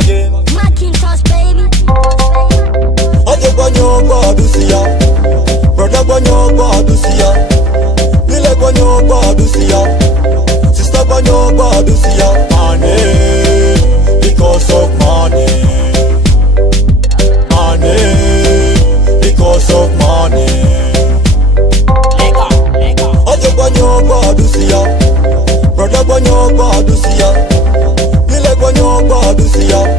again. Macintosh, baby. Aje kwa nyumba adusia, brother kwa nyumba adusia, nile kwa nyumba adusia, sister kwa nyumba adusia. Money, because of money. Money, because of money. Aje kwa nyumba adusia, brother kwa nyumba adusia, nile kwa nyumba adusia,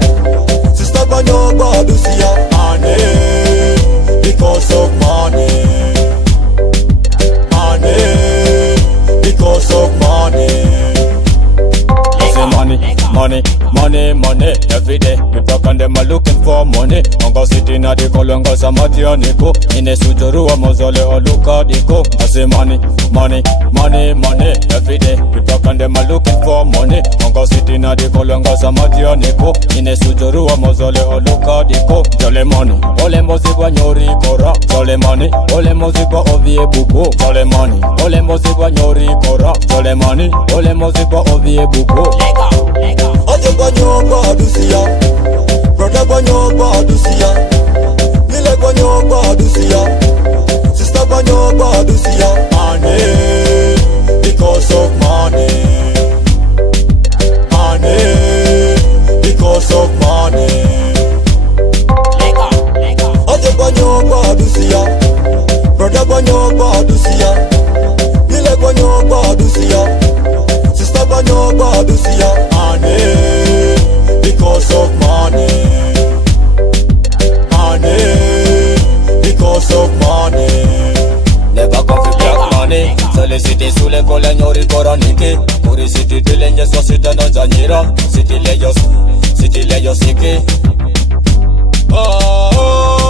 sister kwa nyumba adusia. Money, because of money. Money, because of money. I say money, every day. People and them are looking for money. Ongo city na di kolongo samatianiko. Ine sujuru mozole oluka diko. I say money, every day. People and them are looking for money. Ongo city na di kolongo samatianiko. Ine sujuru mozole oluka diko. Jole money, ole mozigwa nyori kora. Jole money, ole mozigwa ovie buko. Jole money, ole mozigwa nyori kora. Jole money, ole mozigwa ovie buko. Aje kwa nyumba adusia, brother kwa nyumba adusia, nile kwa nyumba adusia, sister kwa nyumba adusia. Money, because of money. Money, because of money. Aje kwa nyumba adusia, brother kwa nyumba adusia, nile kwa nyumba adusia, sister kwa nyumba adusia. Money, because of money. Money, because of money. Never come for black money. Solicite sule kole nyori koronike. Kuri city dilenje so sita no zanjira. City leyos sike. Oh.